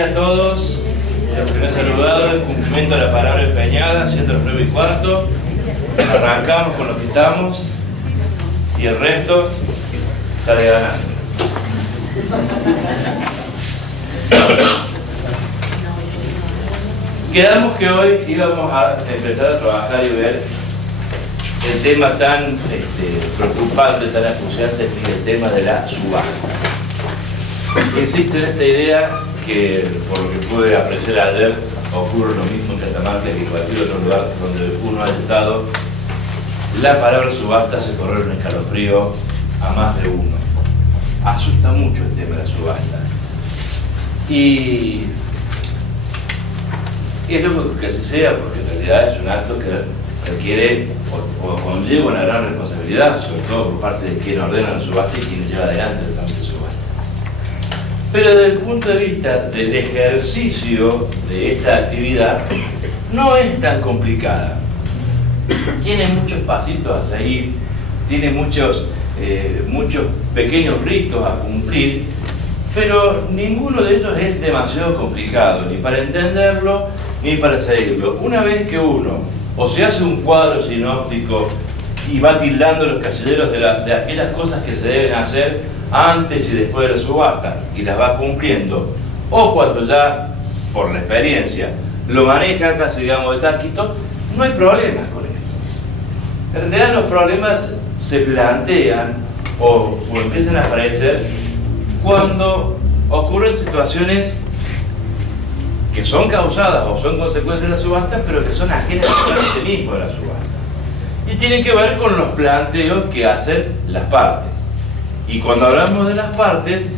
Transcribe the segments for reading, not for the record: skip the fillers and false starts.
A todos los que me han saludado en cumplimiento de la palabra empeñada, siendo las 9:15, arrancamos con lo que estamos y el resto sale ganando. Quedamos que hoy íbamos a empezar a trabajar y ver el tema tan preocupante, tan acuciante, que es el tema de la subasta. Insisto en esta idea que, por lo que pude apreciar ayer, ocurre lo mismo en Catamarca que en cualquier otro lugar donde uno haya estado. La palabra subasta se corre un escalofrío a más de uno. Asusta mucho el tema de la subasta. Y es lógico que así sea, porque en realidad es un acto que requiere o conlleva una gran responsabilidad, sobre todo por parte de quien ordena la subasta y quien lleva adelante el trámite de subasta. Pero desde el punto de vista del ejercicio de esta actividad, no es tan complicada. Tiene muchos pasitos a seguir, tiene muchos pequeños ritos a cumplir, pero ninguno de ellos es demasiado complicado, ni para entenderlo, ni para seguirlo. Una vez que uno o se hace un cuadro sinóptico y va tildando los casilleros de aquellas cosas que se deben hacer antes y después de la subasta y las va cumpliendo, o cuando ya, por la experiencia, lo maneja casi, digamos, de taquito, no hay problemas con esto. En realidad los problemas se plantean o empiezan a aparecer cuando ocurren situaciones que son causadas o son consecuencias de la subasta, pero que son ajenas al trámite mismo de la subasta. Y tienen que ver con los planteos que hacen las partes. Y cuando hablamos de las partes,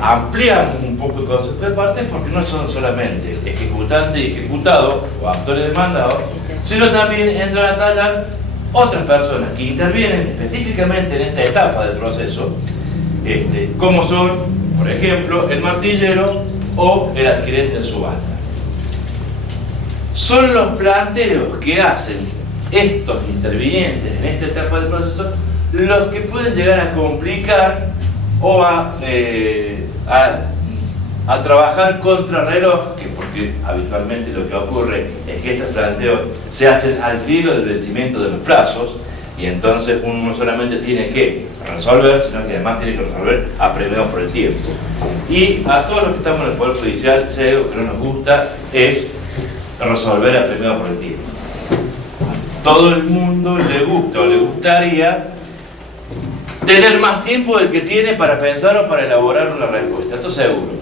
ampliamos un poco el concepto de partes, porque no son solamente ejecutante y ejecutado o actores demandados, sino también entran a tallar otras personas que intervienen específicamente en esta etapa del proceso, como son, por ejemplo, el martillero o el adquirente de subasta. Son los planteos que hacen estos intervinientes en esta etapa del proceso los que pueden llegar a complicar o a trabajar contra reloj, porque habitualmente lo que ocurre es que estos planteos se hacen al filo del vencimiento de los plazos, y entonces uno no solamente tiene que resolver, sino que además tiene que resolver apremiado por el tiempo. Y a todos los que estamos en el Poder Judicial, si hay algo que no nos gusta es resolver apremiado por el tiempo. A todo el mundo le gusta o le gustaría tener más tiempo del que tiene para pensar o para elaborar una respuesta, esto seguro.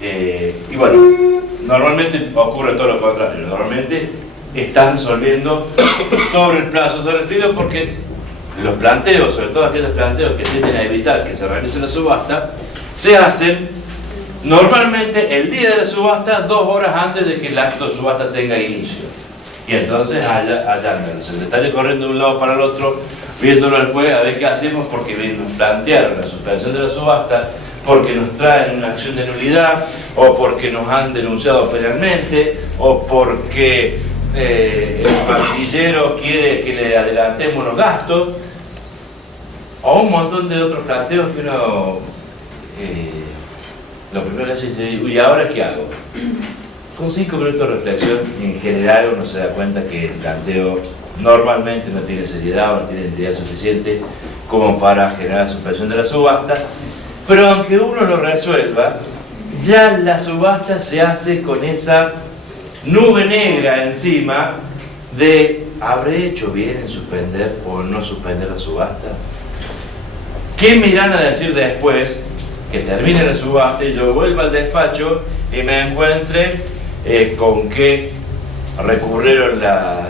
Y bueno, normalmente ocurre todo lo contrario. Normalmente estás resolviendo sobre el plazo, sobre el filo, porque los planteos, sobre todo aquellos planteos que tienden a evitar que se realice la subasta, se hacen normalmente el día de la subasta, 2 horas antes de que el acto de subasta tenga inicio. Y entonces allá anda el secretario corriendo de un lado para el otro, viéndolo al juez a ver qué hacemos, porque nos plantearon la suspensión de la subasta, porque nos traen una acción de nulidad, o porque nos han denunciado penalmente, o porque el martillero quiere que le adelantemos los gastos, o un montón de otros planteos que uno lo primero que hace es decir, uy, ¿ahora qué hago? Con 5 minutos de reflexión, en general uno se da cuenta que el planteo normalmente no tiene seriedad o no tiene entidad suficiente como para generar la suspensión de la subasta, pero aunque uno lo resuelva, ya la subasta se hace con esa nube negra encima de ¿habré hecho bien en suspender o no suspender la subasta? ¿Qué me irán a decir después que termine la subasta y yo vuelva al despacho y me encuentre con que recurrieron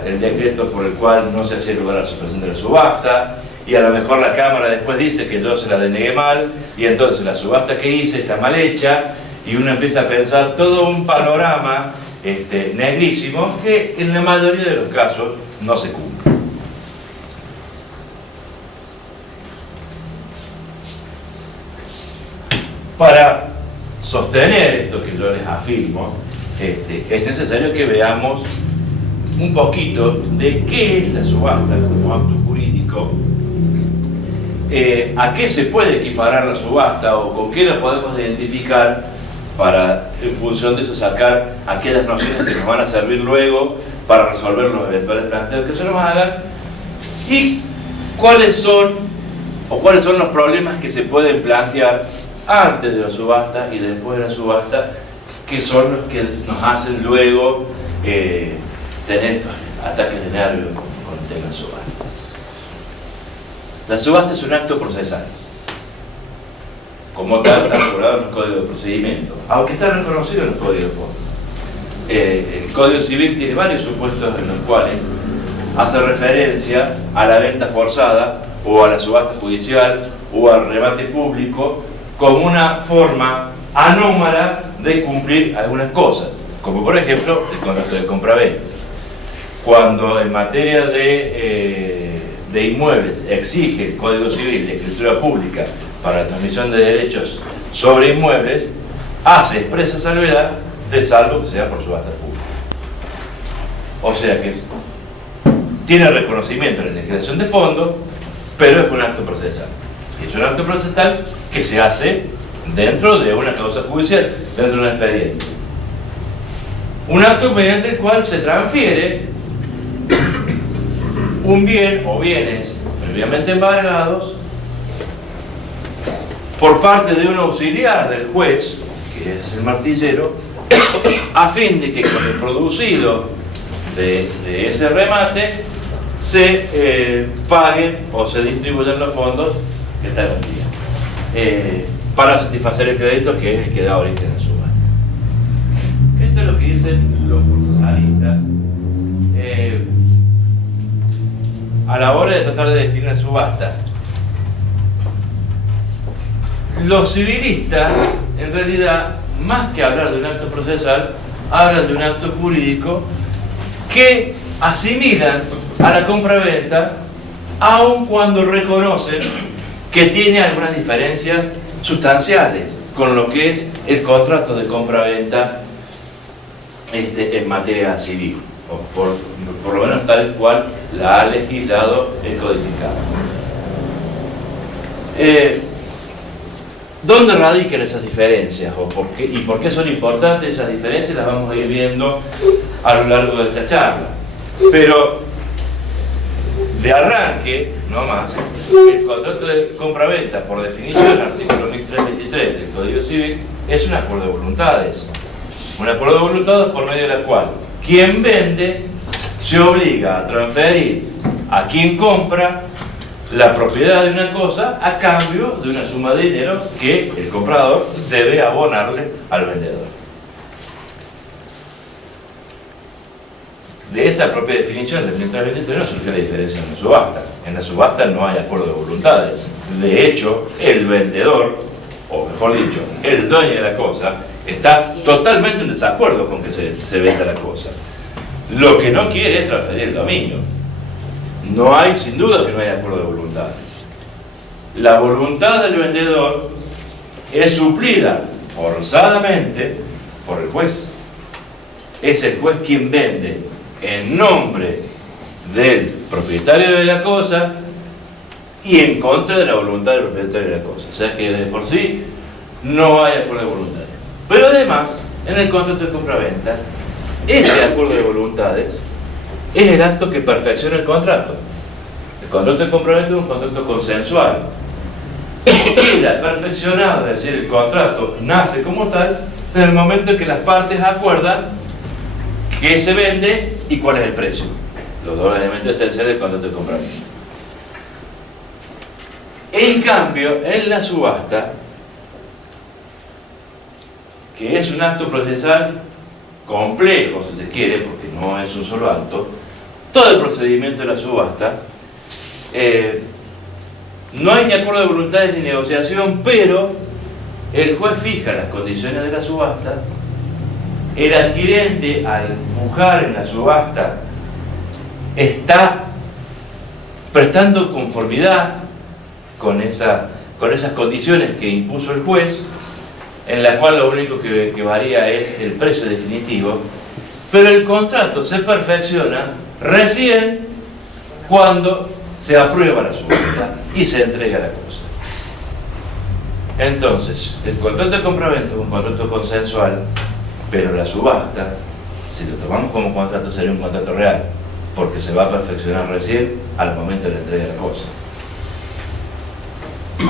el decreto por el cual no se hacía lugar a la suspensión de la subasta, y a lo mejor la Cámara después dice que yo se la denegué mal, y entonces la subasta que hice está mal hecha, y uno empieza a pensar todo un panorama negrísimo que en la mayoría de los casos no se cumple. Para sostener esto que yo les afirmo, es necesario que veamos un poquito de qué es la subasta como acto jurídico, a qué se puede equiparar la subasta o con qué la podemos identificar para, en función de eso, sacar aquellas nociones que nos van a servir luego para resolver los eventuales planteos que se nos hagan, y cuáles son los problemas que se pueden plantear antes de la subasta y después de la subasta, que son los que nos hacen luego tener estos ataques de nervios con el tema de subasta. La subasta es un acto procesal. Como tal, está regulado en el Código de Procedimiento, aunque está reconocido en el Código de Fondo. El Código Civil tiene varios supuestos en los cuales hace referencia a la venta forzada o a la subasta judicial o al remate público como una forma anómala de cumplir algunas cosas, como por ejemplo el contrato de compra-venta. Cuando en materia de inmuebles exige el Código Civil de escritura pública para la transmisión de derechos sobre inmuebles, hace expresa salvedad del salvo que sea por subasta pública. O sea que tiene reconocimiento en la legislación de fondo, pero es un acto procesal. Y es un acto procesal que se hace dentro de una causa judicial, dentro de un expediente. Un acto mediante el cual se transfiere un bien o bienes previamente embargados por parte de un auxiliar del juez, que es el martillero, a fin de que con el producido de ese remate se paguen o se distribuyan los fondos que están en día, para satisfacer el crédito, que es el que da origen a subasta. Esto es lo que dicen los procesalistas a la hora de tratar de definir la subasta. Los civilistas, en realidad, más que hablar de un acto procesal, hablan de un acto jurídico que asimilan a la compraventa, aun cuando reconocen que tiene algunas diferencias sustanciales con lo que es el contrato de compraventa en materia civil, o por lo menos tal cual la ha legislado el codificado. ¿Dónde radican esas diferencias? ¿Y por qué son importantes esas diferencias? Las vamos a ir viendo a lo largo de esta charla. Pero, de arranque, no más, el contrato de compraventa, por definición, artículo 1323 del Código Civil, es un acuerdo de voluntades. Un acuerdo de voluntades por medio de la cual quien vende se obliga a transferir a quien compra la propiedad de una cosa a cambio de una suma de dinero que el comprador debe abonarle al vendedor. De esa propia definición del 1323 no surge la diferencia en la subasta. En la subasta no hay acuerdo de voluntades. De hecho, el vendedor, o mejor dicho, el dueño de la cosa, está totalmente en desacuerdo con que se venda la cosa. Lo que no quiere es transferir el dominio. No hay, sin duda que no hay acuerdo de voluntades. La voluntad del vendedor es suplida forzadamente por el juez. Es el juez quien vende en nombre del propietario de la cosa y en contra de la voluntad del propietario de la cosa. O sea que de por sí no hay acuerdo de voluntades. Pero además, en el contrato de compraventa, ese acuerdo de voluntades es el acto que perfecciona el contrato. El contrato de compraventa es un contrato consensual. Queda perfeccionado, es decir, el contrato nace como tal en el momento en que las partes acuerdan qué se vende y cuál es el precio. Los dos elementos esenciales del contrato de compraventa. En cambio, en la subasta, que es un acto procesal complejo, si se quiere, porque no es un solo acto, todo el procedimiento de la subasta, no hay ni acuerdo de voluntades ni negociación, pero el juez fija las condiciones de la subasta, el adquirente al pujar en la subasta está prestando conformidad con esas condiciones que impuso el juez, en la cual lo único que varía es el precio definitivo, pero el contrato se perfecciona recién cuando se aprueba la subasta y se entrega la cosa. Entonces, el contrato de compraventa es un contrato consensual, pero la subasta, si lo tomamos como contrato, sería un contrato real, porque se va a perfeccionar recién al momento de la entrega de la cosa.